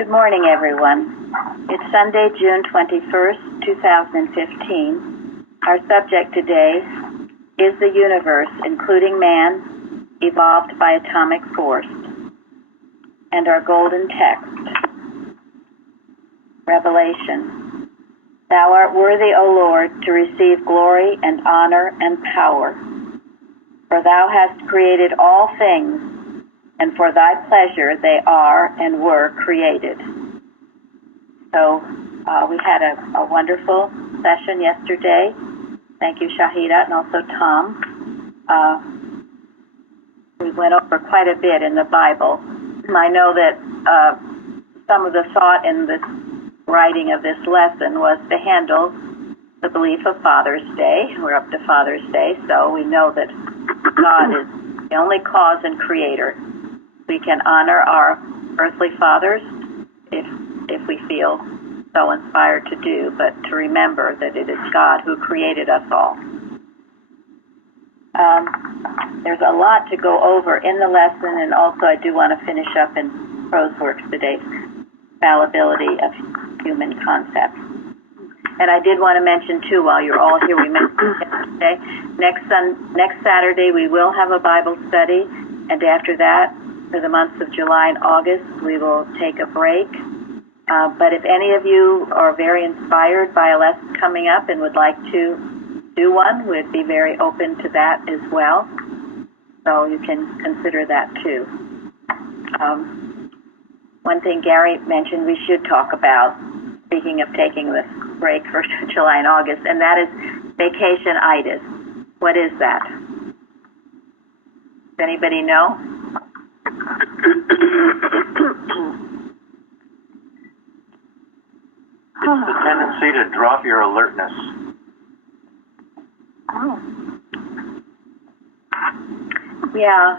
Good morning, everyone. It's Sunday, June 21st, 2015. Our subject today is the universe, including man, evolved by atomic force. And our golden text, Revelation. Thou art worthy, O Lord, to receive glory and honor and power. For thou hast created all things, and for thy pleasure they are and were created. So we had a wonderful session yesterday. Thank you, Shahida, and also Tom. We went over quite a bit in the Bible. I know that some of the thought in this writing of this lesson was to handle the belief of Father's Day. We're up to Father's Day, so we know that God is the only cause and creator. We can honor our earthly fathers if we feel so inspired to do, but to remember that it is God who created us all. There's a lot to go over in the lesson, and also I do want to finish up in prose works today, fallibility of human concepts. And I did want to mention, too, while you're all here, we mentioned yesterday, next Saturday we will have a Bible study, and after that, for the months of July and August, we will take a break. But if any of you are very inspired by a lesson coming up and would like to do one, we'd be very open to that as well. So you can consider that too. One thing Gary mentioned we should talk about, speaking of taking this break for July and August, and that is vacation-itis. What is that? Does anybody know? It's the tendency to drop your alertness. Oh. Yeah,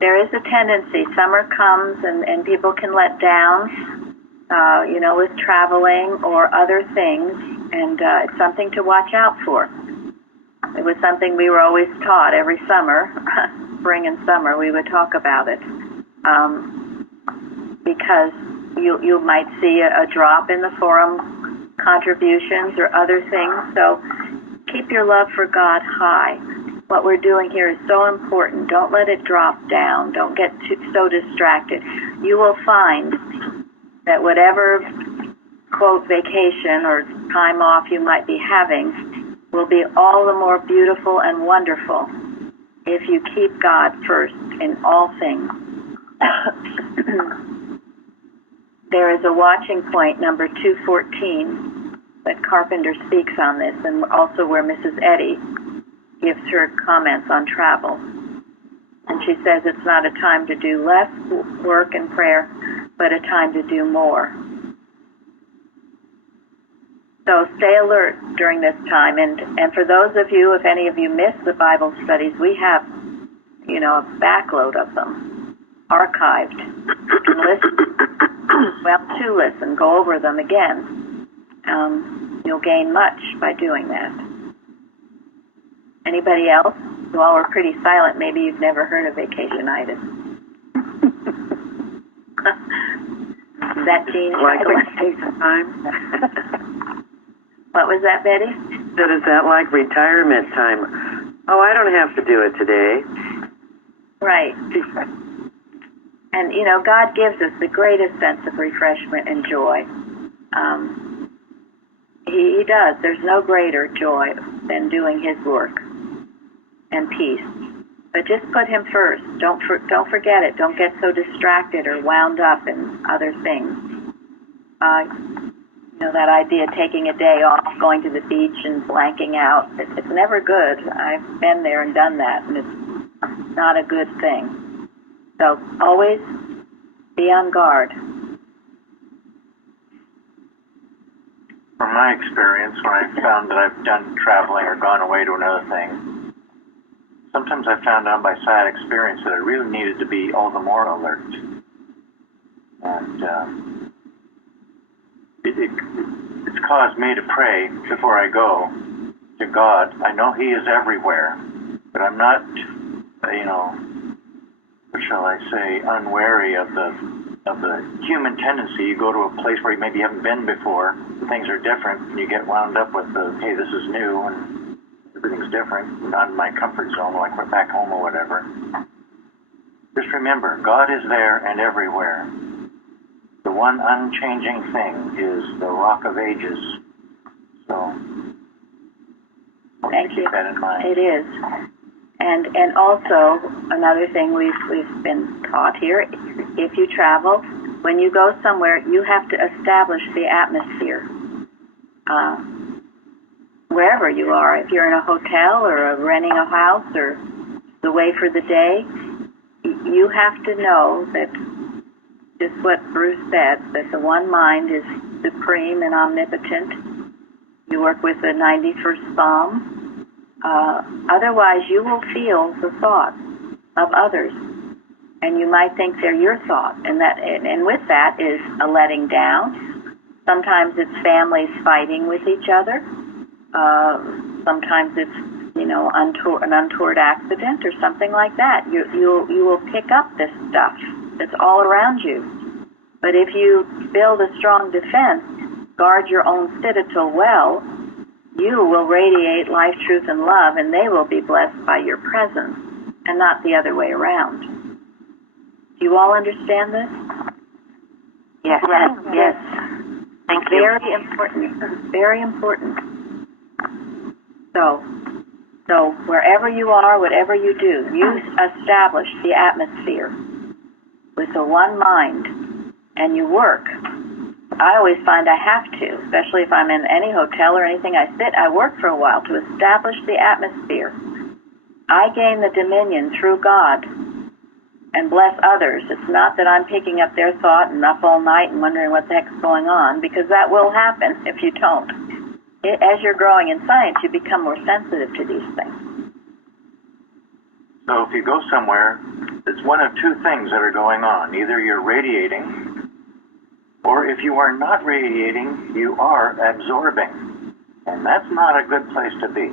there is a tendency. Summer comes and people can let down, with traveling or other things, and it's something to watch out for. It was something we were always taught every summer, spring and summer, we would talk about it, because you might see a drop in the forum contributions or other things. So keep your love for God high. What we're doing here is so important. Don't let it drop down. Don't get so distracted. You will find that whatever, quote, vacation or time off you might be having will be all the more beautiful and wonderful if you keep God first in all things. There is a watching point, number 214, that Carpenter speaks on this, and also where Mrs. Eddy gives her comments on travel. And she says it's not a time to do less work and prayer, but a time to do more. So stay alert during this time. And for those of you, if any of you missed the Bible studies, we have, a backload of them archived. You can listen. Well, to listen, go over them again. You'll gain much by doing that. Anybody else? You all were pretty silent. Maybe you've never heard of vacation-itis. Is that Jean? Like vacation time? What was that, Betty? Is that like retirement time? Oh, I don't have to do it today. Right. And, God gives us the greatest sense of refreshment and joy. He does. There's no greater joy than doing His work and peace. But just put Him first. Don't forget it. Don't get so distracted or wound up in other things. That idea of taking a day off, going to the beach and blanking out, it's never good. I've been there and done that, and it's not a good thing. So always be on guard. From my experience, when I found that I've done traveling or gone away to another thing, sometimes I found out by sad experience that I really needed to be all the more alert. And it's caused me to pray before I go to God. I know He is everywhere, but I'm not, what shall I say, unwary of the of the human tendency. You go to a place where you maybe haven't been before, things are different, and you get wound up with the, hey, this is new, and everything's different, not in my comfort zone, like we're back home or whatever. Just remember, God is there and everywhere. The one unchanging thing is the Rock of Ages. So, Thank you. keep that in mind. It is. And also, another thing we've been taught here, if you travel, when you go somewhere, you have to establish the atmosphere. Wherever you are, if you're in a hotel or renting a house or away for the day, you have to know that, just what Bruce said, that the one mind is supreme and omnipotent. You work with the 91st Psalm. Otherwise, you will feel the thoughts of others, and you might think they're your thought, and with that is a letting down. Sometimes it's families fighting with each other. Sometimes it's an untoward accident or something like that. You will pick up this stuff that's all around you. But if you build a strong defense, guard your own citadel well, you will radiate life, truth, and love, and they will be blessed by your presence, and not the other way around. Do you all understand this? Yes. Yes. Thank you. Very important. Very important. So wherever you are, whatever you do, you establish the atmosphere with the one mind, and you work. I always find I have to, especially if I'm in any hotel or anything I work for a while to establish the atmosphere. I gain the dominion through God and bless others. It's not that I'm picking up their thought and up all night and wondering what the heck's going on, because that will happen if you don't. As you're growing in science, you become more sensitive to these things. So if you go somewhere, it's one of two things that are going on. Either you're radiating, or if you are not radiating, you are absorbing. And that's not a good place to be.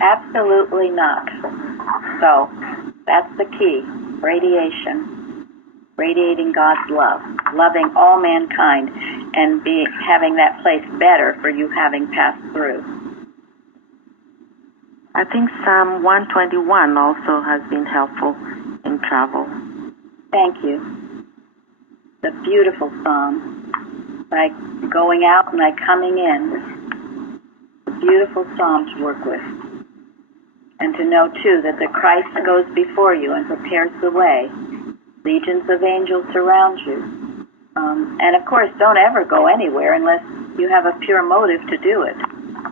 Absolutely not. So that's the key. Radiation. Radiating God's love. Loving all mankind, and having that place better for you having passed through. I think Psalm 121 also has been helpful in travel. Thank you. The beautiful psalm. Like going out and like coming in. A beautiful psalm to work with. And to know, too, that the Christ goes before you and prepares the way. Legions of angels surround you. And, of course, don't ever go anywhere unless you have a pure motive to do it.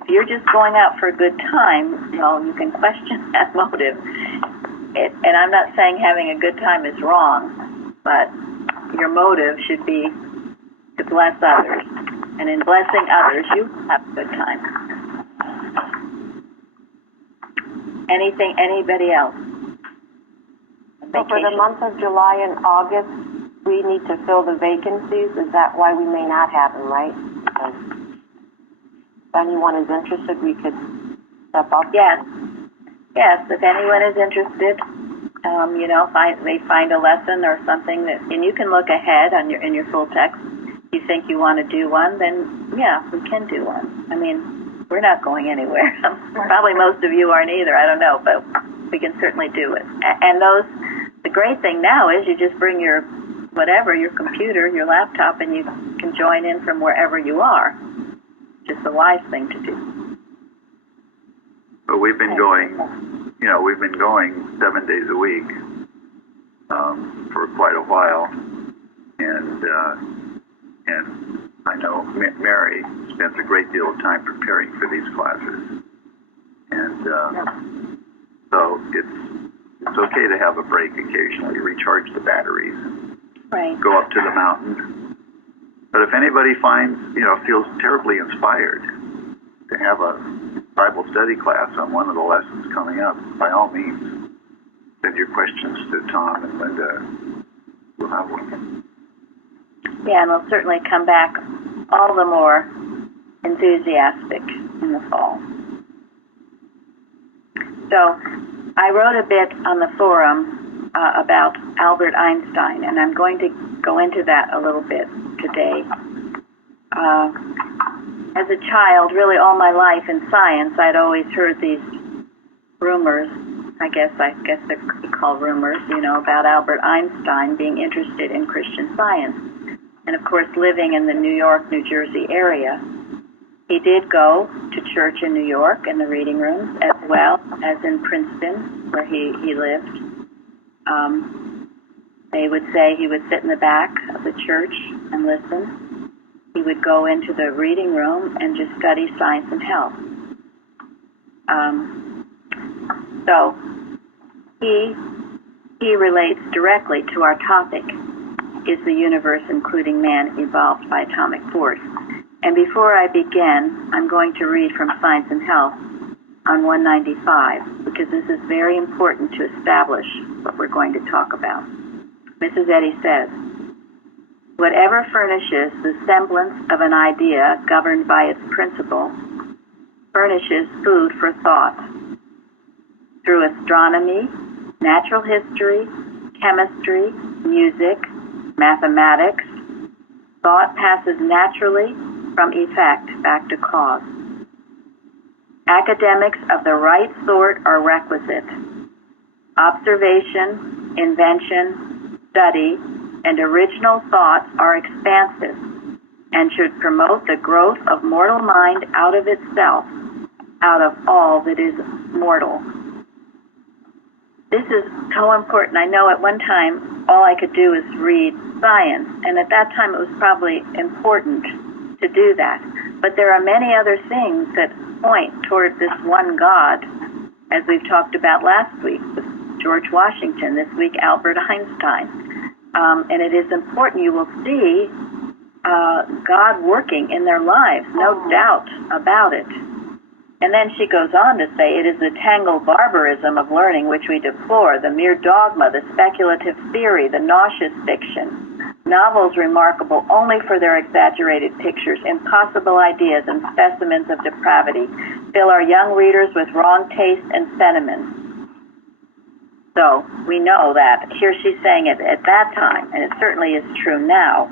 If you're just going out for a good time, well, you can question that motive. And I'm not saying having a good time is wrong, but your motive should be to bless others. And in blessing others, you have a good time. Anybody else? So for the month of July and August, we need to fill the vacancies. Is that why we may not have them, right? Because if anyone is interested, we could step up. Yes. If anyone is interested, they find a lesson or something that, and you can look ahead in your full text. If you think you want to do one, then yeah, we can do one. I mean, we're not going anywhere. Probably most of you aren't either. I don't know, but we can certainly do it. And the great thing now is you just bring your computer, your laptop, and you can join in from wherever you are. Just the wise thing to do. But we've been going 7 days a week for quite a while, and I know Mary spends a great deal of time preparing for these classes, and so it's okay to have a break occasionally, recharge the batteries, right. Go up to the mountain. But if anybody feels terribly inspired to have a Bible study class on one of the lessons coming up, by all means, send your questions to Tom and Linda. We'll have one. Yeah, and we'll certainly come back all the more enthusiastic in the fall. So I wrote a bit on the forum about Albert Einstein, and I'm going to go into that a little bit today. As a child, really all my life in science, I'd always heard these rumors, I guess they're called rumors, about Albert Einstein being interested in Christian Science. And of course, living in the New York, New Jersey area, he did go to church in New York in the reading rooms, as well as in Princeton, where he lived. They would say he would sit in the back of the church and listen. He would go into the reading room and just study science and health. So he relates directly to our topic, is the universe, including man, evolved by atomic force? And before I begin, I'm going to read from Science and Health on 195, because this is very important to establish what we're going to talk about. Mrs. Eddy says, whatever furnishes the semblance of an idea governed by its principle furnishes food for thought. Through astronomy, natural history, chemistry, music, mathematics, thought passes naturally from effect back to cause. Academics of the right sort are requisite. Observation, invention, study, and original thought are expansive and should promote the growth of mortal mind out of itself, out of all that is mortal. This is so important. I know at one time all I could do was read science, and at that time it was probably important to do that. But there are many other things that point toward this one God, as we've talked about last week with George Washington, this week Albert Einstein. And it is important you will see God working in their lives, no doubt about it. And then she goes on to say, it is the tangled barbarism of learning which we deplore, the mere dogma, the speculative theory, the nauseous fiction. Novels remarkable only for their exaggerated pictures, impossible ideas, and specimens of depravity fill our young readers with wrong taste and sentiments. So we know that. Here she's saying it at that time, and it certainly is true now.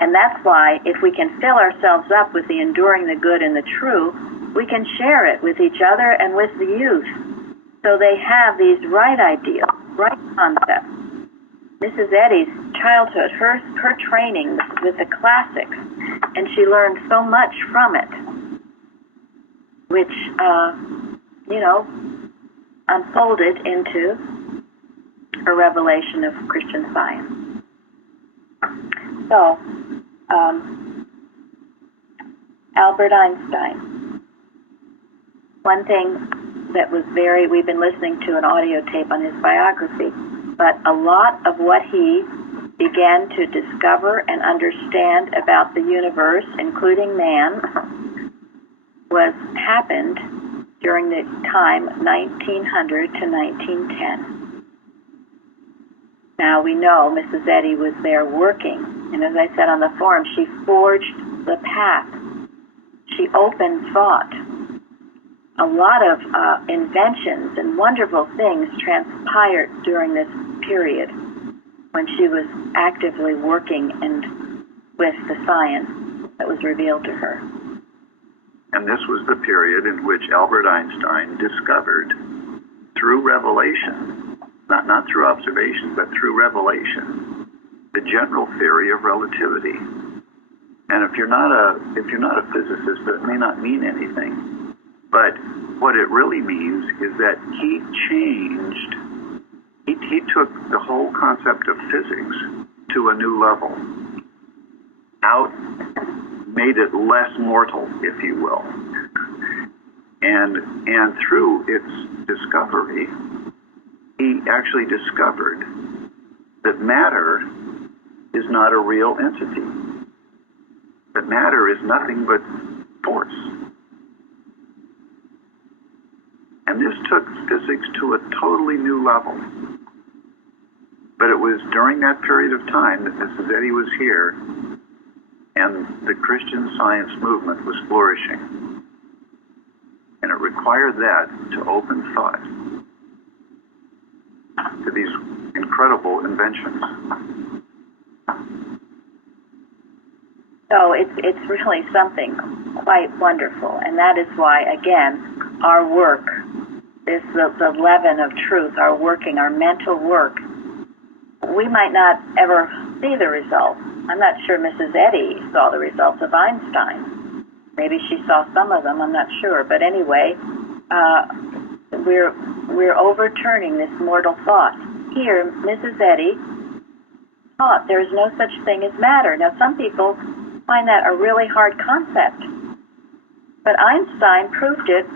And that's why if we can fill ourselves up with the enduring, the good, and the true, we can share it with each other and with the youth. So they have these right ideals, right concepts. Mrs. Eddy's childhood, her training with the classics, and she learned so much from it, which, unfolded into her revelation of Christian Science. So, Albert Einstein. One thing that was we've been listening to an audio tape on his biography, but a lot of what he began to discover and understand about the universe, including man, happened during the time 1900 to 1910. Now we know Mrs. Eddy was there working, and as I said on the forum, she forged the path. She opened thought. A lot of inventions and wonderful things transpired during this period when she was actively working and with the science that was revealed to her. And this was the period in which Albert Einstein discovered, through revelation, not through observation, but through revelation, the general theory of relativity. And if you're not a physicist, that may not mean anything. But what it really means is that he took the whole concept of physics to a new level. Made it less mortal, if you will. And through its discovery, he actually discovered that matter is not a real entity. That matter is nothing but force. And this took physics to a totally new level. But it was during that period of time that Mrs. Eddy was here and the Christian Science movement was flourishing. And it required that to open thought. to these incredible inventions. So it's really something quite wonderful, and that is why, again, our work, the leaven of truth, our working, our mental work, we might not ever see the results. I'm not sure Mrs. Eddy saw the results of Einstein. Maybe she saw some of them, I'm not sure. But anyway, we're overturning this mortal thought. Here, Mrs. Eddy taught there is no such thing as matter. Now, some people find that a really hard concept. But Einstein proved it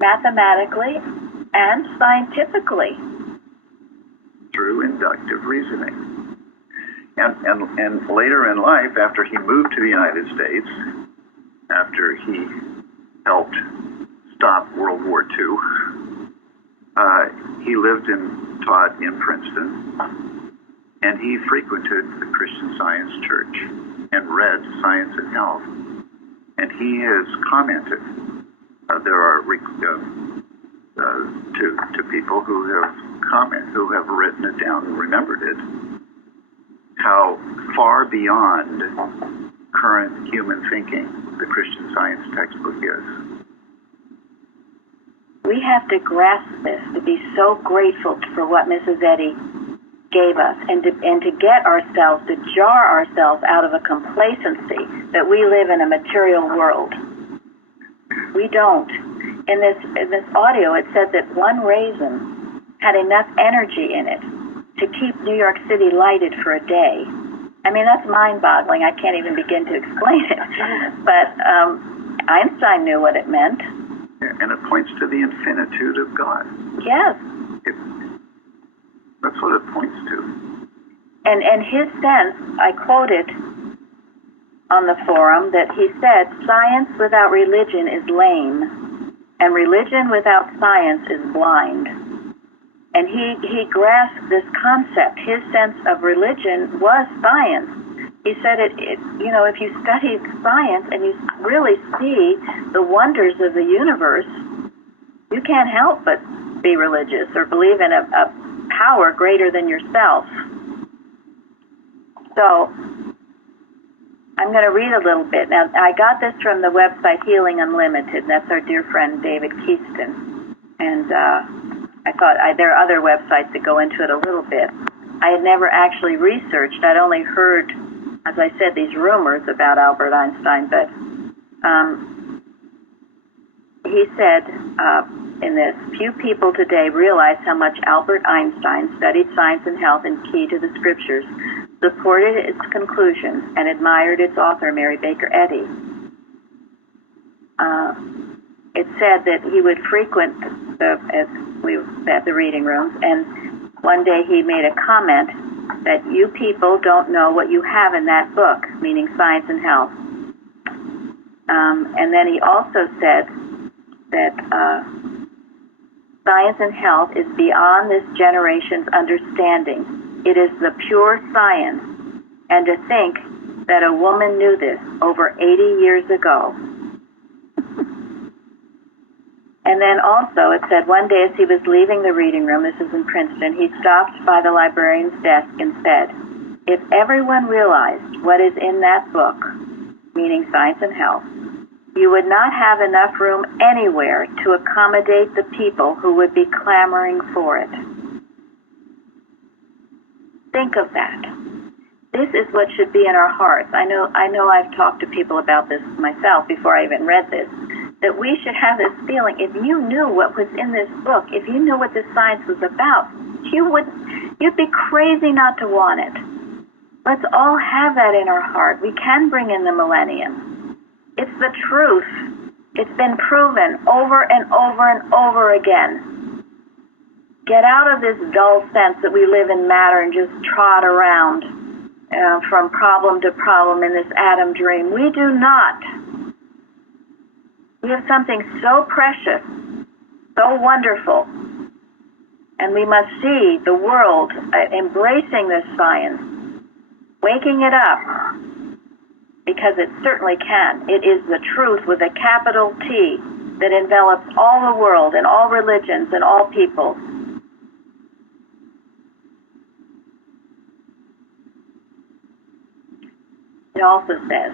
mathematically and scientifically. Through inductive reasoning. And later in life, after he moved to the United States, after he helped stop World War II, he lived and taught in Princeton, and he frequented the Christian Science Church and read Science and Health. And he has commented, there are to people who have written it down and remembered it, how far beyond current human thinking the Christian Science textbook is. We have to grasp this, to be so grateful for what Mrs. Eddy gave us, and to get ourselves, to jar ourselves out of a complacency that we live in a material world. We don't. In this audio, it said that one raisin had enough energy in it to keep New York City lighted for a day. I mean, that's mind-boggling. I can't even begin to explain it. But Einstein knew what it meant. And it points to the infinitude of God. Yes. That's what it points to. And his sense, I quoted on the forum, that he said, science without religion is lame, and religion without science is blind. And he grasped this concept. His sense of religion was science. He said if you study science and you really see the wonders of the universe, you can't help but be religious or believe in a power greater than yourself. So I'm going to read a little bit. Now, I got this from the website Healing Unlimited. That's our dear friend David Keaston. And I thought there are other websites that go into it a little bit. I had never actually researched. I'd only heard, as I said, these rumors about Albert Einstein. But he said in this, few people today realize how much Albert Einstein studied science and health and key to the scriptures, supported its conclusions, and admired its author, Mary Baker Eddy. It said that he would frequent the reading rooms, and one day he made a comment that you people don't know what you have in that book, meaning Science and Health. And then he also said that Science and Health is beyond this generation's understanding. It is the pure science, and to think that a woman knew this over 80 years ago. And then also it said one day as he was leaving the reading room, this is in Princeton, he stopped by the librarian's desk and said, if everyone realized what is in that book, meaning Science and Health, you would not have enough room anywhere to accommodate the people who would be clamoring for it. Think of that. This is what should be in our hearts. I know I've talked to people about this myself before I even read this, that we should have this feeling, if you knew what was in this book, if you knew what this science was about, you'd be crazy not to want it. Let's all have that in our heart. We can bring in the millennium. It's the truth. It's been proven over and over and over again. Get out of this dull sense that we live in matter and just trot around from problem to problem in this atom dream. We do not. We have something so precious, so wonderful, and we must see the world embracing this science, waking it up, because it certainly can. It is the truth with a capital T that envelops all the world and all religions and all people. It also says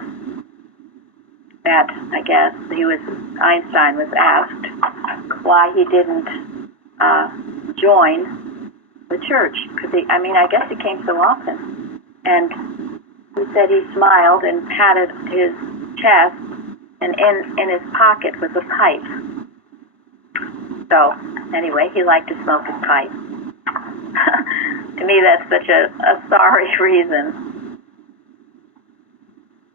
that, I guess, Einstein was asked why he didn't join the church. I guess he came so often. And he said he smiled and patted his chest, and in his pocket was a pipe. So, anyway, he liked to smoke his pipe. To me, that's such a sorry reason.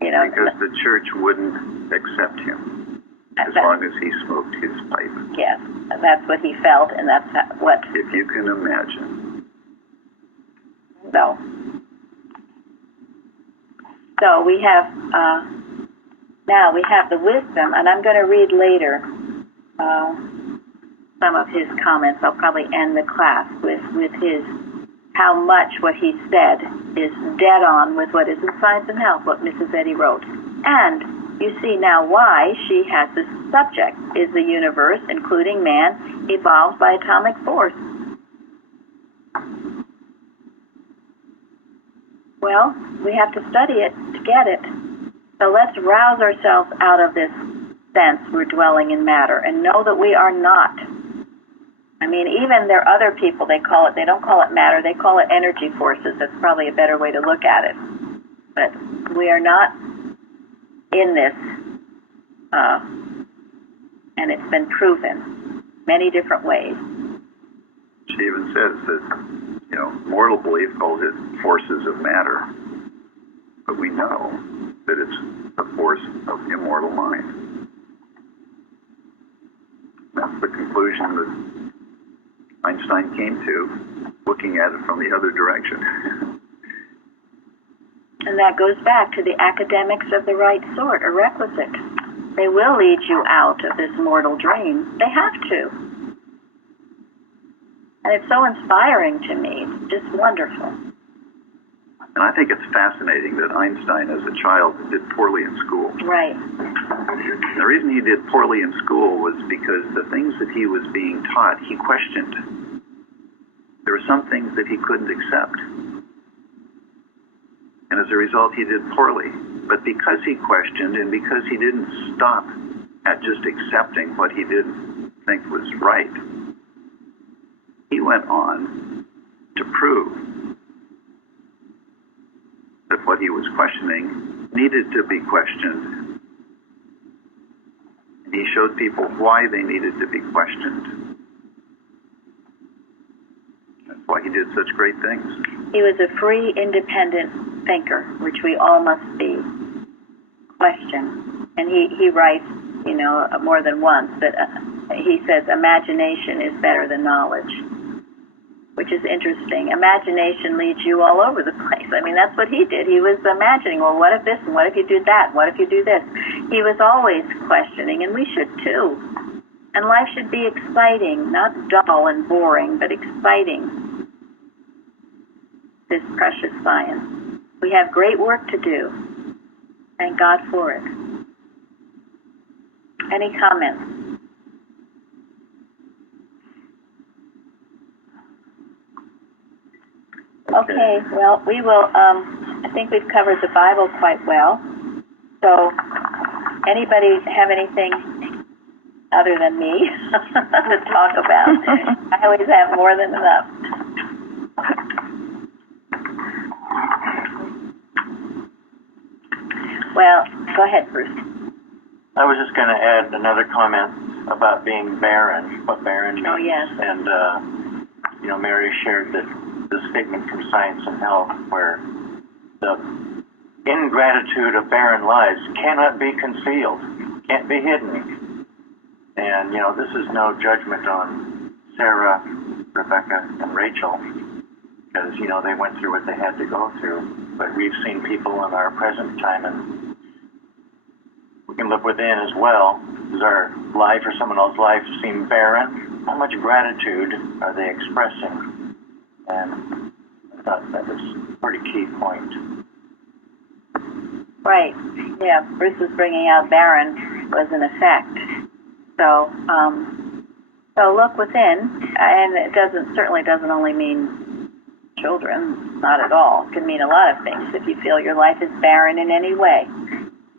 Because the church wouldn't accept him as long as he smoked his pipe. Yes, and that's what he felt, and that's what... If you can imagine. So we have, now we have the wisdom, and I'm going to read later some of his comments. I'll probably end the class with his, how much what he said is dead on with what is in Science and Health, what Mrs. Eddy wrote. And you see now why she has this subject. Is the universe, including man, evolved by atomic force? Well, we have to study it to get it. So let's rouse ourselves out of this sense we're dwelling in matter and know that we are not. Even there are other people, they don't call it matter, they call it energy forces. That's probably a better way to look at it. But we are not in this, and it's been proven many different ways. She even says that, mortal belief calls it forces of matter. But we know that it's a force of immortal mind. That's the conclusion that Einstein came to, looking at it from the other direction. And that goes back to the academics of the right sort, are requisite. They will lead you out of this mortal dream. They have to. And it's so inspiring to me. It's just wonderful. And I think it's fascinating that Einstein, as a child, did poorly in school. Right. The reason he did poorly in school was because the things that he was being taught, he questioned. There were some things that he couldn't accept. And as a result, he did poorly. But because he questioned and because he didn't stop at just accepting what he didn't think was right, he went on to prove that what he was questioning needed to be questioned. And he showed people why they needed to be questioned. That's why he did such great things. He was a free, independent thinker, which we all must be. Question. And he writes, more than once, that he says imagination is better than knowledge, which is interesting. Imagination leads you all over the place. That's what he did. He was imagining, well, what if this, and what if you do that, and what if you do this? He was always questioning, and we should too. And life should be exciting, not dull and boring, but exciting. This precious science. We have great work to do. Thank God for it. Any comments? Okay, well, we will, I think we've covered the Bible quite well. So, anybody have anything other than me to talk about? I always have more than enough. Well, go ahead, Bruce. I was just going to add another comment about being barren, what barren means. Oh, yes. And, Mary shared the statement from Science and Health where the ingratitude of barren lives cannot be concealed, can't be hidden. And, this is no judgment on Sarah, Rebecca, and Rachel, because, they went through what they had to go through. But we've seen people in our present time, and we can look within as well. Does our life or someone else's life seem barren? How much gratitude are they expressing? And I thought that was a pretty key point. Right. Yeah, Bruce was bringing out barren was an effect. So look within, and it certainly doesn't only mean children, not at all. It can mean a lot of things. If you feel your life is barren in any way,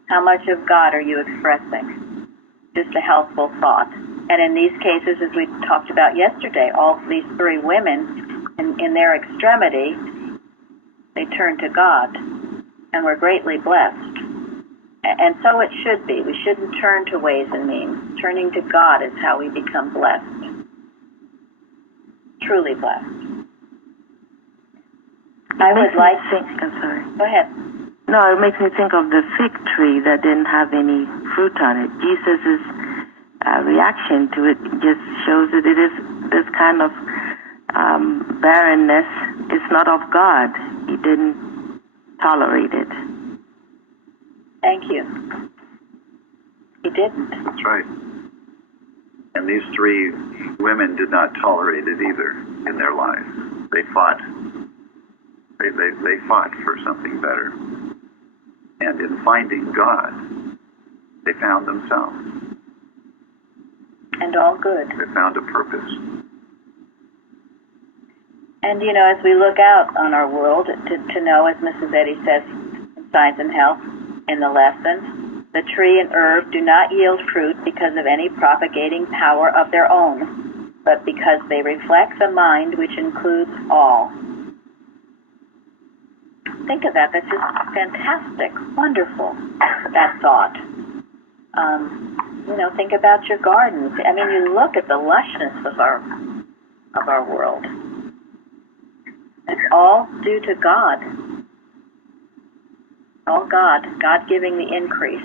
how much of God are you expressing? Just a helpful thought. And in these cases, as we talked about yesterday, all these three women, in their extremity, they turned to God and were greatly blessed. And so it should be. We shouldn't turn to ways and means. Turning to God is how we become blessed. Truly blessed. I would like to think. I'm sorry. Go ahead. No, it makes me think of the fig tree that didn't have any fruit on it. Jesus' reaction to it just shows that it is this kind of barrenness. It's not of God. He didn't tolerate it. Thank you. He didn't. That's right. And these three women did not tolerate it either in their lives. They fought. They fought for something better. And in finding God, they found themselves. And all good. They found a purpose. And, you know, as we look out on our world, to know, as Mrs. Eddy says in Science and Health in the lesson, the tree and herb do not yield fruit because of any propagating power of their own, but because they reflect the mind which includes all. Think of that. That's just fantastic. Wonderful, that thought. You know, think about your gardens. I mean, you look at the lushness of our world. It's all due to God. All God. God giving the increase.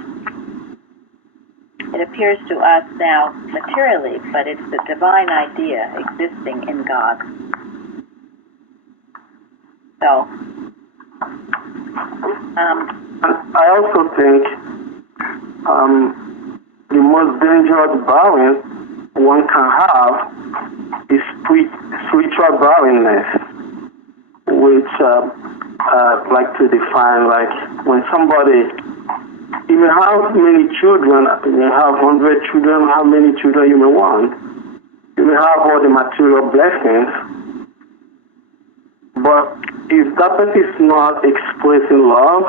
It appears to us now materially, but it's the divine idea existing in God. So, I also think the most dangerous barren one can have is spiritual barrenness, which I like to define like when somebody, you may have many children, you may have 100 children, how many children you may want, you may have all the material blessings, but if that person is not expressing love,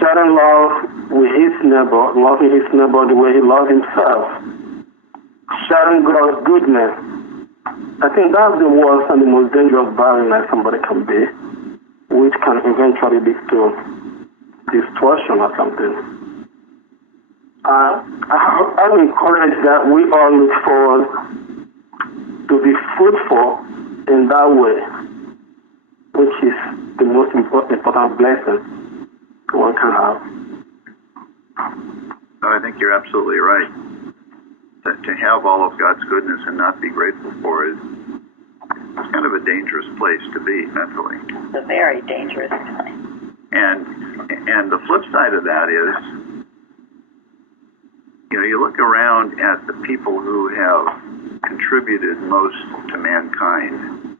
sharing love with his neighbor, loving his neighbor the way he loves himself, sharing God's goodness, I think that's the worst and the most dangerous barrenness somebody can be, which can eventually lead to destruction or something. I'm encouraged that we all look forward to be fruitful in that way, which is the most important blessing one can have. No, I think you're absolutely right. That to have all of God's goodness and not be grateful for it is kind of a dangerous place to be mentally. it's a very dangerous place. And the flip side of that is, you know, you look around at the people who have contributed most to mankind,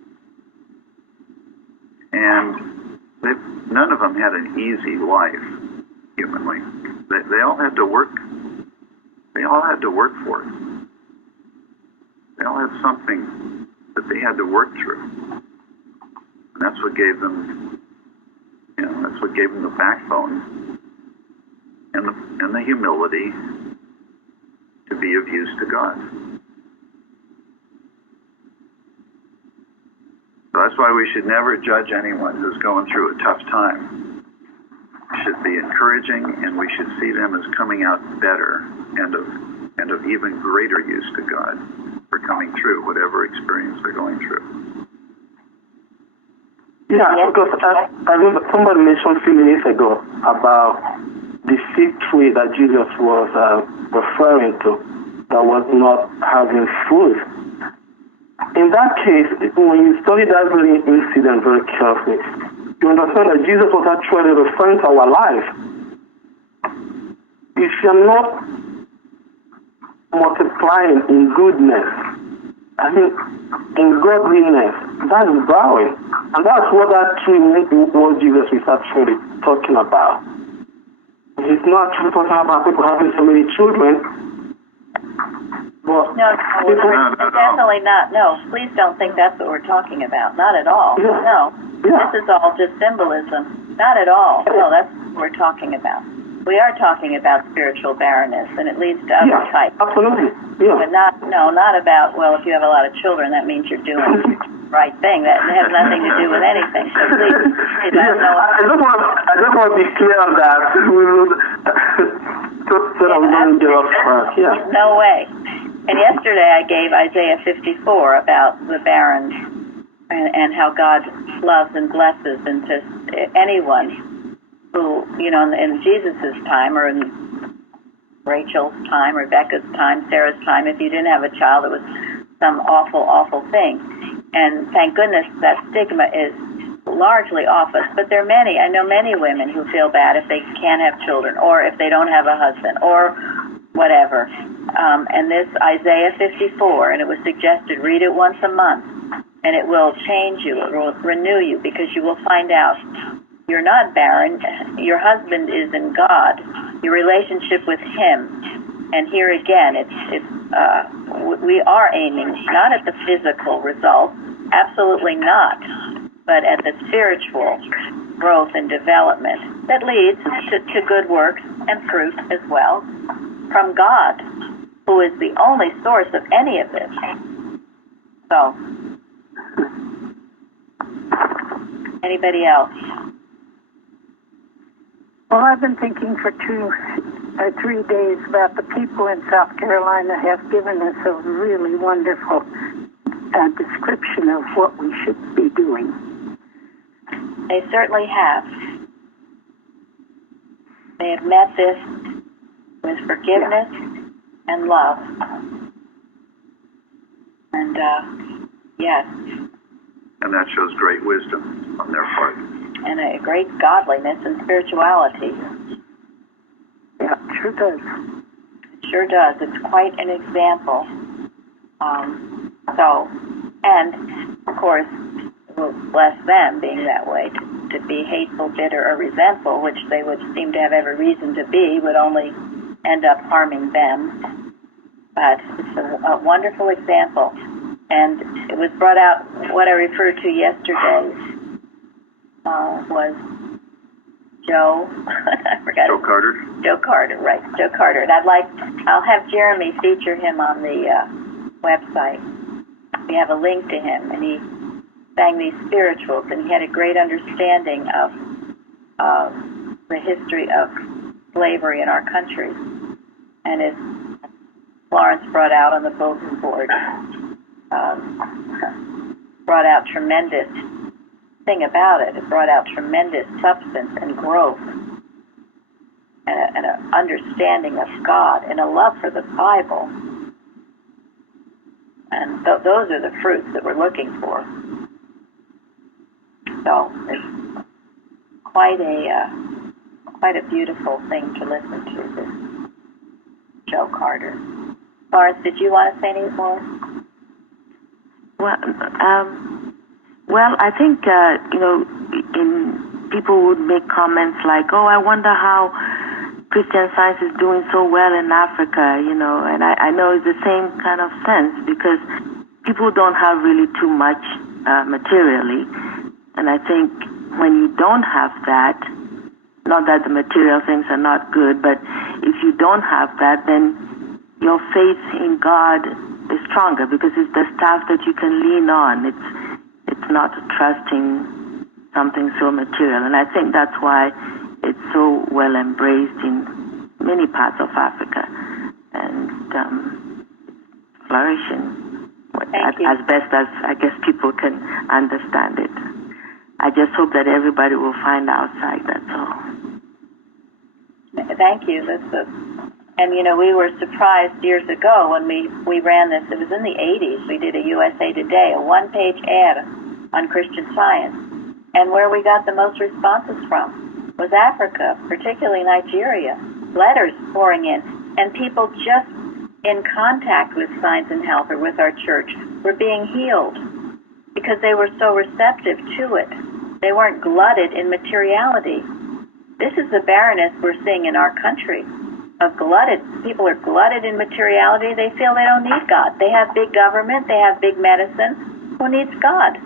and none of them had an easy life humanly. They all had to work. They all had to work for it. They all had something that they had to work through, and that's what gave them, you know, that's what gave them the backbone and the humility to be of use to God. So that's why we should never judge anyone who's going through a tough time. We should be encouraging, and we should see them as coming out better and of even greater use to God for coming through whatever experience they're going through. Yeah, because I remember somebody mentioned a few minutes ago about the fig tree that Jesus was referring to that was not having fruit. In that case, when you study that very incident very carefully, you understand that Jesus was actually referring to our life. If you're not multiplying in goodness, I mean, in godliness, that is barren. And that's what that tree what Jesus is actually talking about. He's not talking about people having so many children. But No, people, definitely not. No, please don't think that's what we're talking about. Not at all. Yeah. No. Yeah. This is all just symbolism. Not at all. No, that's what we're talking about. We are talking about spiritual barrenness, and it leads to other types. absolutely. Yeah. But not about, well, if you have a lot of children, that means you're doing the right thing. That has nothing to do with anything. So please, Yeah, I just want to be clear on that. So that we don't get off track. Yeah. No way. And yesterday I gave Isaiah 54 about the barren and how God loves and blesses, and to anyone who, in Jesus' time, or in Rachel's time, Rebecca's time, Sarah's time, if you didn't have a child, it was some awful, awful thing. And thank goodness that stigma is largely off us. But there are many, I know many women who feel bad if they can't have children, or if they don't have a husband, or whatever. And this Isaiah 54, and it was suggested, read it once a month, and it will change you, it will renew you, because you will find out you're not barren. Your husband is in God. Your relationship with Him, and here again, we are aiming not at the physical results, absolutely not, but at the spiritual growth and development that leads to good works and fruit as well from God, who is the only source of any of this. So, anybody else? Well, I've been thinking for 2 or 3 days about the people in South Carolina have given us a really wonderful description of what we should be doing. They certainly have. They have met this with forgiveness and love. And, yes. And that shows great wisdom on their part. And a great godliness and spirituality. Yeah, it sure does. It sure does. It's quite an example. And, of course, it will bless them being that way. To be hateful, bitter, or resentful, which they would seem to have every reason to be, would only end up harming them. But it's a wonderful example. And it was brought out, what I referred to yesterday was Joe, I forgot. Joe Carter? Joe Carter, right, Joe Carter. And I'll have Jeremy feature him on the website. We have a link to him, and he sang these spirituals, and he had a great understanding of the history of slavery in our country. And as Florence brought out on the bulletin board, brought out tremendous thing about it. It brought out tremendous substance and growth, and an understanding of God, and a love for the Bible. And those are the fruits that we're looking for. So it's quite a beautiful thing to listen to, this Joe Carter. Lawrence, did you want to say any more? Well, I think, people would make comments like, oh, I wonder how Christian Science is doing so well in Africa, and I know it's the same kind of sense, because people don't have really too much materially. And I think when you don't have that, not that the material things are not good, but if you don't have that, then your faith in God is stronger, because it's the stuff that you can lean on. It's not trusting something so material. And I think that's why it's so well embraced in many parts of Africa and flourishing as best as I guess people can understand it. I just hope that everybody will find our side, that's all. Thank you. And we were surprised years ago when we ran this. It was in the 80s. We did a USA Today, a one-page ad on Christian Science. And where we got the most responses from was Africa, particularly Nigeria. Letters pouring in. And people just in contact with Science and Health or with our church were being healed because they were so receptive to it. They weren't glutted in materiality. This is the barrenness we're seeing in our country People are glutted in materiality. They feel they don't need God. They have big government. They have big medicine. Who needs God?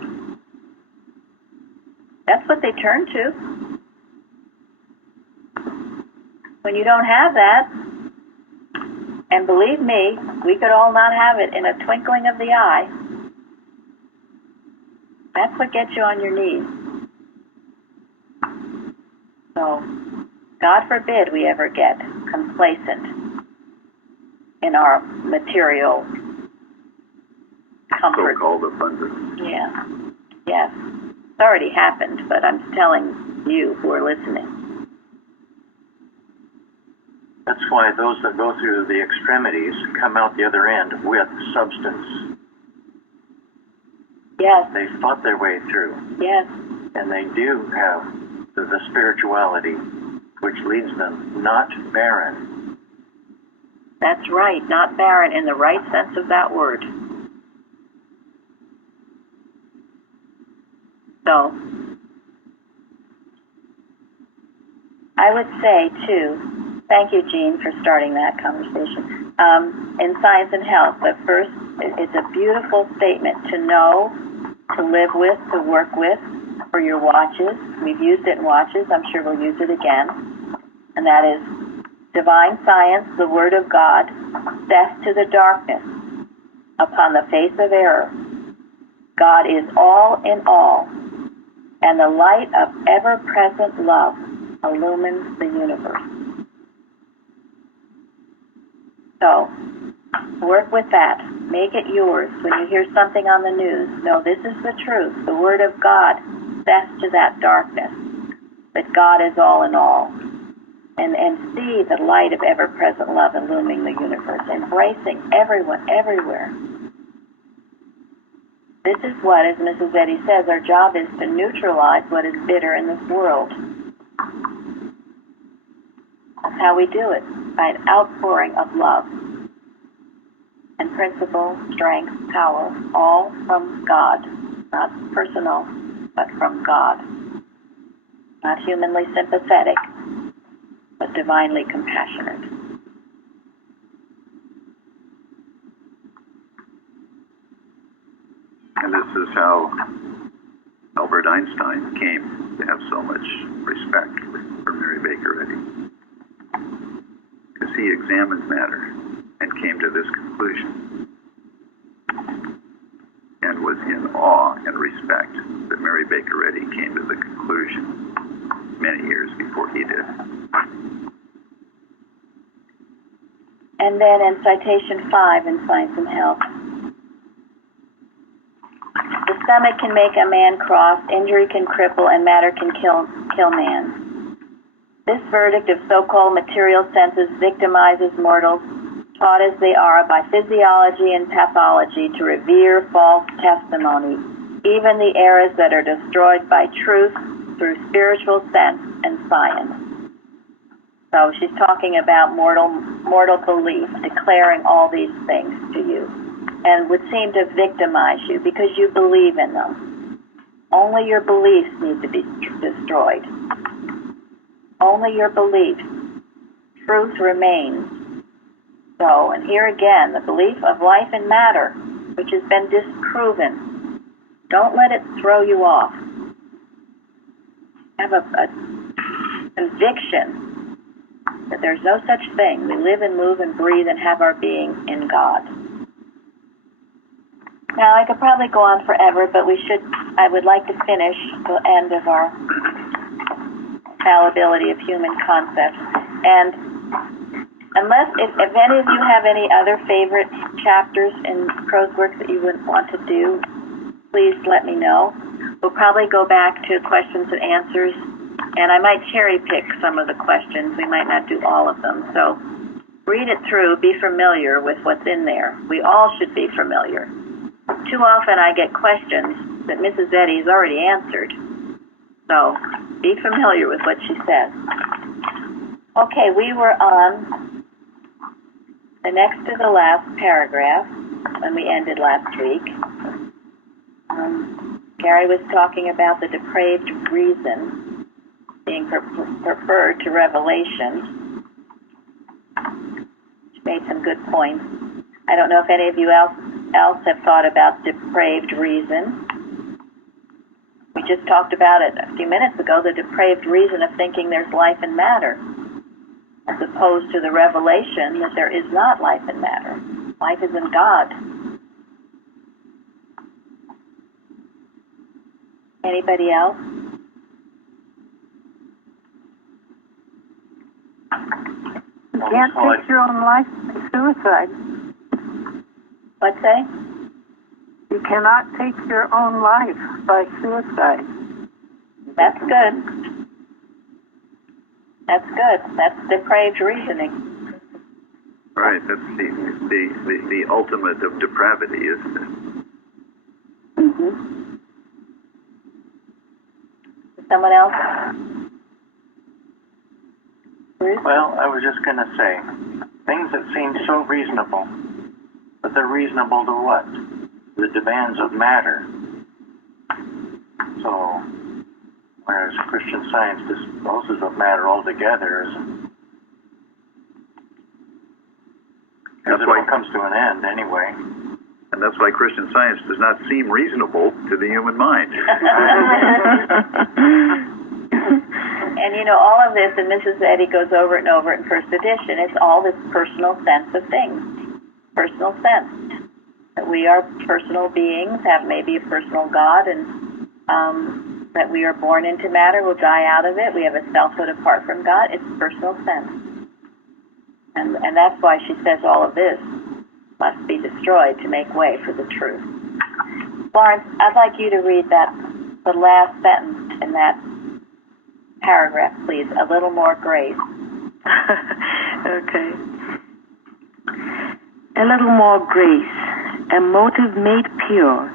That's what they turn to. When you don't have that, and believe me, we could all not have it in a twinkling of the eye, that's what gets you on your knees. So, God forbid we ever get complacent in our material comfort. So-called abundance. Yeah. Yes. It's already happened, but I'm telling you who are listening. That's why those that go through the extremities come out the other end with substance. Yes. They fought their way through. Yes. And they do have the spirituality which leads them not barren. That's right, not barren in the right sense of that word. So, I would say, too, thank you, Jean, for starting that conversation, in Science and Health, but first, it's a beautiful statement to know, to live with, to work with for your watches. We've used it in watches. I'm sure we'll use it again. And that is divine science, the Word of God, death to the darkness upon the face of error. God is all in all, and the light of ever-present love illumines the universe. So, work with that. Make it yours. When you hear something on the news, know this is the truth. The Word of God death to that darkness, that God is all in all. And see the light of ever-present love illumining the universe, embracing everyone, everywhere. This is what, as Mrs. Eddy says, our job is to neutralize what is bitter in this world. That's how we do it, by an outpouring of love and principle, strength, power, all from God. Not personal, but from God. Not humanly sympathetic, but divinely compassionate. And this is how Albert Einstein came to have so much respect for Mary Baker Eddy. Because he examined matter and came to this conclusion. And was in awe and respect that Mary Baker Eddy came to the conclusion many years before he did. And then in citation 5 in Science and Health, the stomach can make a man cross, injury can cripple, and matter can kill man. This verdict of so-called material senses victimizes mortals, taught as they are by physiology and pathology to revere false testimony, even the eras that are destroyed by truth through spiritual sense and science. So she's talking about mortal belief, declaring all these things to you, and would seem to victimize you because you believe in them. Only your beliefs need to be destroyed. Only your beliefs. Truth remains. So, and here again, the belief of life and matter, which has been disproven. Don't let it throw you off. Have a conviction that there's no such thing. We live and move and breathe and have our being in God. Now, I could probably go on forever, but I would like to finish the end of our fallibility of human concepts. And unless, if any of you have any other favorite chapters in prose works that you would want to do, please let me know. We'll probably go back to questions and answers, and I might cherry pick some of the questions. We might not do all of them. So read it through, be familiar with what's in there. We all should be familiar. Too often I get questions that Mrs. Eddy's already answered. So be familiar with what she says. Okay, we were on the next to the last paragraph when we ended last week. Gary was talking about the depraved reason being preferred to revelation. made some good points. I don't know if any of you else have thought about depraved reason. We just talked about it a few minutes ago, the depraved reason of thinking there's life and matter, as opposed to the revelation that there is not life and matter. Life is in God. Anybody else? You can't take your own life by suicide. What's that? You cannot take your own life by suicide. That's good. That's good. That's depraved reasoning. Right, that's the ultimate of depravity, isn't it? Mm-hmm. Someone else? Bruce? Well, I was just going to say, things that seem so reasonable, but they're reasonable to what? The demands of matter. So, whereas Christian Science disposes of matter altogether, because it all comes to an end anyway. And that's why Christian Science does not seem reasonable to the human mind. And you know, all of this, and Mrs. Eddy goes over it and over it in first edition, it's all this personal sense of things. Personal sense. That we are personal beings, have maybe a personal God, and that we are born into matter, we'll die out of it, we have a selfhood apart from God. It's personal sense. And that's why she says all of this must be destroyed to make way for the truth. Florence, I'd like you to read the last sentence in that paragraph, please. A little more grace. Okay. A little more grace, a motive made pure,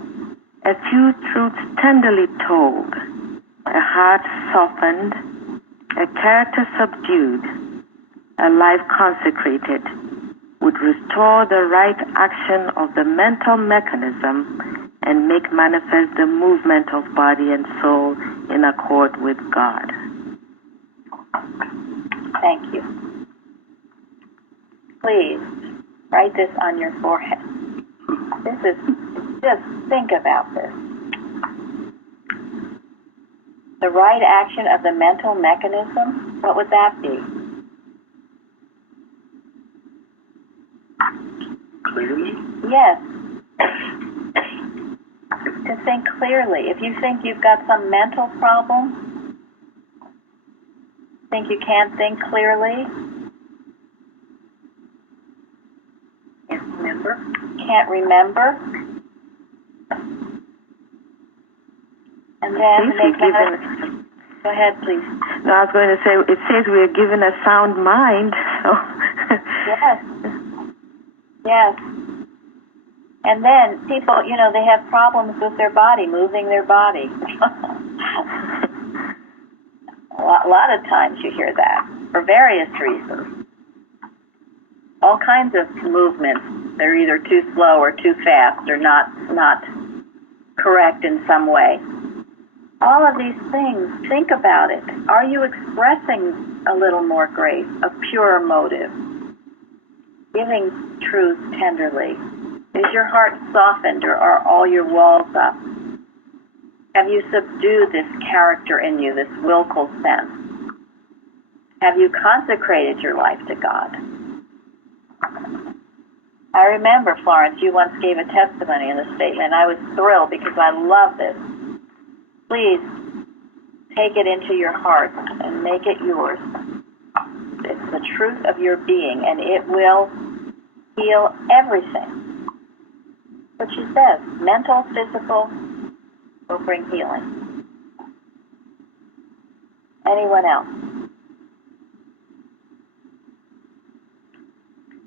a few truths tenderly told, a heart softened, a character subdued, a life consecrated, would restore the right action of the mental mechanism and make manifest the movement of body and soul in accord with God. Thank you. Please, write this on your forehead. Just think about this. The right action of the mental mechanism, what would that be? Clearly? Yes. To think clearly. If you think you've got some mental problem, think you can't think clearly, can't remember, and then make go ahead, please. No, I was going to say, it says we are given a sound mind. So. Yes. Yes. And then people, they have problems with their body, moving their body. A lot of times you hear that, for various reasons. All kinds of movements. They're either too slow or too fast or not correct in some way. All of these things, think about it. Are you expressing a little more grace, a pure motive? Giving truth tenderly. Is your heart softened, or are all your walls up? Have you subdued this character in you, this willful sense? Have you consecrated your life to God? I remember, Florence, you once gave a testimony in the statement. I was thrilled because I love this. Please take it into your heart and make it yours. It's the truth of your being, and it will heal everything. What she says, mental, physical, will bring healing. Anyone else?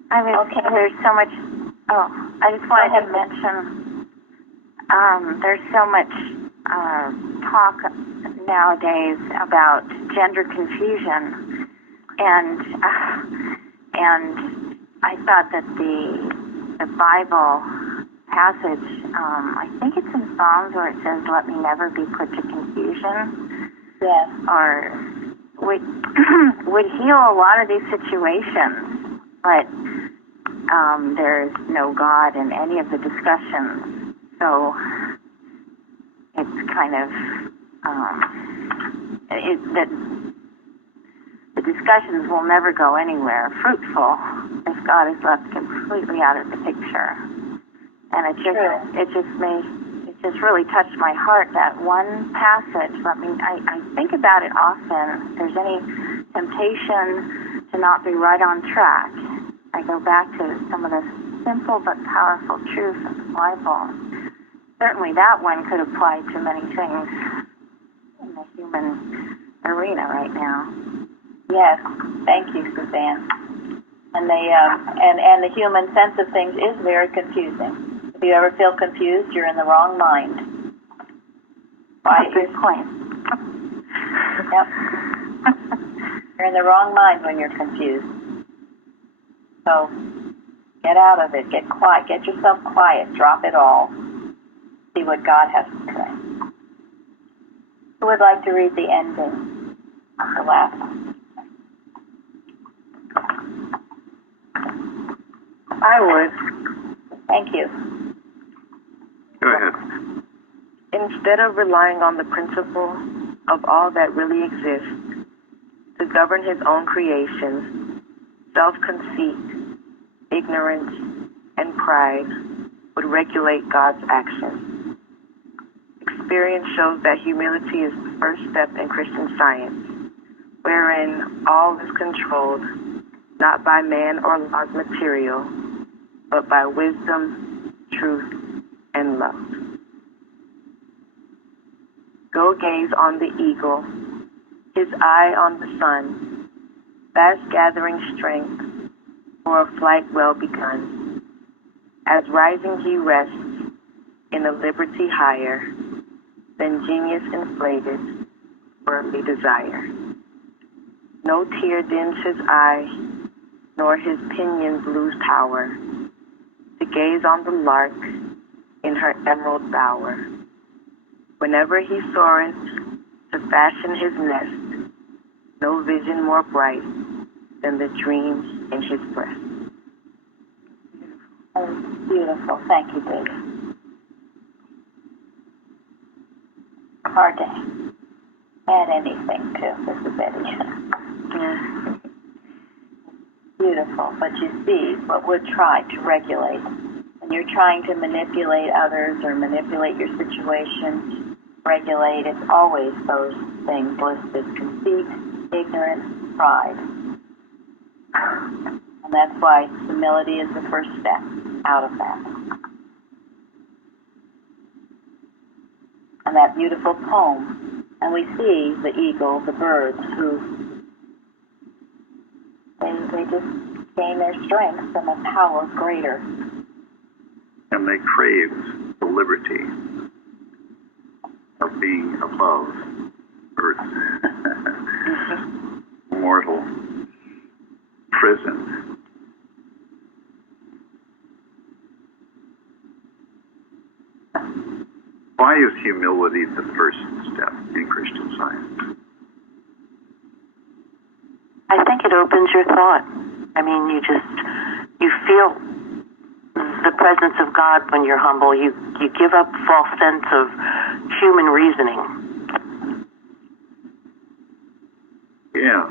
There's so much. I just wanted to mention. There's so much talk nowadays about gender confusion, and I thought that the Bible passage, I think it's in Psalms where it says, "Let me never be put to confusion." Yes. Or would heal a lot of these situations, but there's no God in any of the discussions. So it's kind of that the discussions will never go anywhere fruitful if God is left completely out of the picture. And it just really touched my heart, that one passage. I think about it often. If there's any temptation to not be right on track, I go back to some of the simple but powerful truths of the Bible. Certainly that one could apply to many things in the human arena right now. Yes, thank you, Suzanne. And the human sense of things is very confusing. If you ever feel confused, you're in the wrong mind. Right, good point. Yep. You're in the wrong mind when you're confused. So get out of it. Get quiet. Get yourself quiet. Drop it all. See what God has to say. Who would like to read the ending? The last one. I would. Thank you. Go ahead. Instead of relying on the principle of all that really exists to govern his own creations, self-conceit, ignorance, and pride would regulate God's actions. Experience shows that humility is the first step in Christian science, wherein all is controlled not by man or law's material, but by wisdom, truth, and love. Go gaze on the eagle, his eye on the sun, fast gathering strength for a flight well begun. As rising he rests in a liberty higher than genius inflated worldly desire. No tear dims his eye, nor his pinions lose power to gaze on the lark in her emerald bower. Whenever he soareth to fashion his nest, no vision more bright than the dreams in his breast. Oh, beautiful. Thank you, David. Hard to add anything to. This is Eddie. Yeah. Beautiful. But you see, what would try to regulate. When you're trying to manipulate others or manipulate your situation, regulate, it's always those things listed: conceit, ignorance, pride. And that's why humility is the first step out of that. And that beautiful poem. And we see the eagle, the birds, who they just gain their strength from a power greater. And they crave the liberty of being above Earth's mortal prison. Why is humility the first step in Christian Science? I think it opens your thought. I mean, you feel the presence of God when you're humble. You give up false sense of human reasoning. Yeah.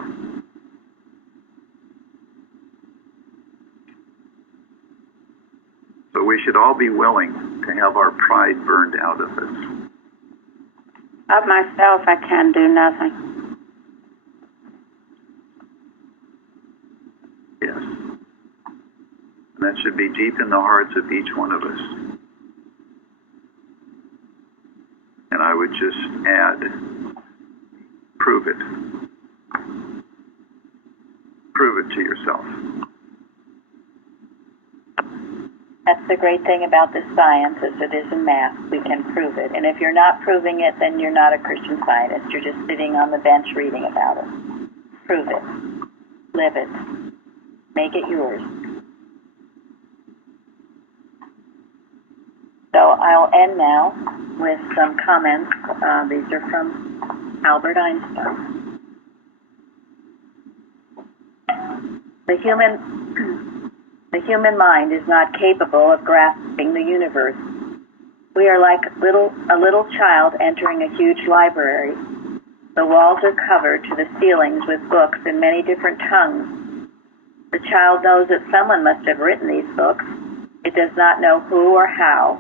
So we should all be willing to have our pride burned out of us. Of myself, I can do nothing. Yes. And that should be deep in the hearts of each one of us. And I would just add, prove it. Prove it to yourself. That's the great thing about this science, as it is in math. We can prove it. And if you're not proving it, then you're not a Christian Scientist. You're just sitting on the bench reading about it. Prove it. Live it. Make it yours. So I'll end now with some comments. These are from Albert Einstein. The human mind is not capable of grasping the universe. We are like a little child entering a huge library. The walls are covered to the ceilings with books in many different tongues. The child knows that someone must have written these books. It does not know who or how.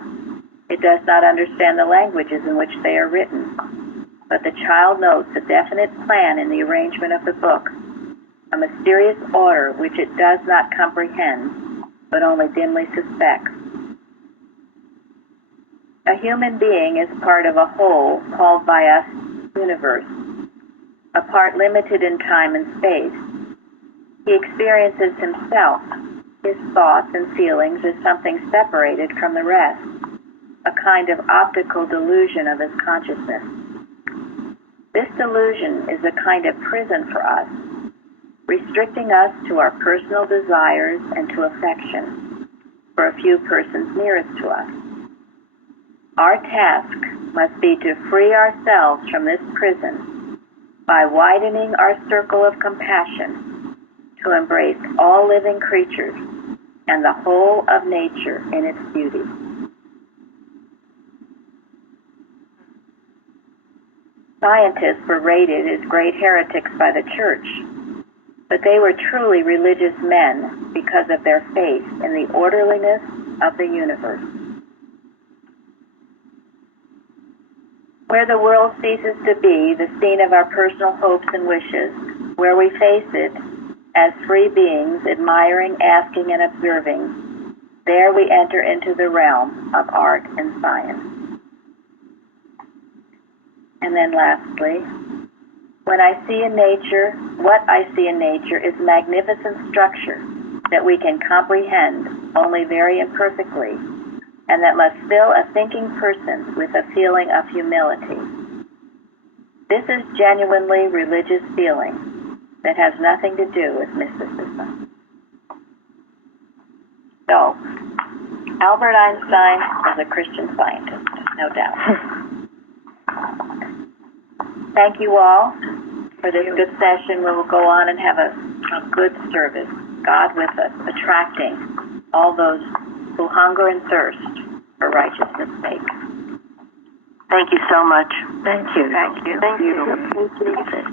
It does not understand the languages in which they are written. But the child knows the definite plan in the arrangement of the book, a mysterious order which it does not comprehend, but only dimly suspects. A human being is part of a whole called by us universe, a part limited in time and space. He experiences himself, his thoughts and feelings as something separated from the rest, a kind of optical delusion of his consciousness. This delusion is a kind of prison for us, restricting us to our personal desires and to affection for a few persons nearest to us. Our task must be to free ourselves from this prison by widening our circle of compassion to embrace all living creatures and the whole of nature in its beauty. Scientists were rated as great heretics by the church, but they were truly religious men because of their faith in the orderliness of the universe. Where the world ceases to be the scene of our personal hopes and wishes, where we face it as free beings, admiring, asking, and observing, there we enter into the realm of art and science. And then lastly, what I see in nature is magnificent structure that we can comprehend only very imperfectly, and that must fill a thinking person with a feeling of humility. This is genuinely religious feeling that has nothing to do with mysticism. So, Albert Einstein was a Christian scientist, no doubt. Thank you all for this good session. We will go on and have a good service. God with us, attracting all those who hunger and thirst for righteousness' sake. Thank you so much. Thank you. Thank you. Thank you.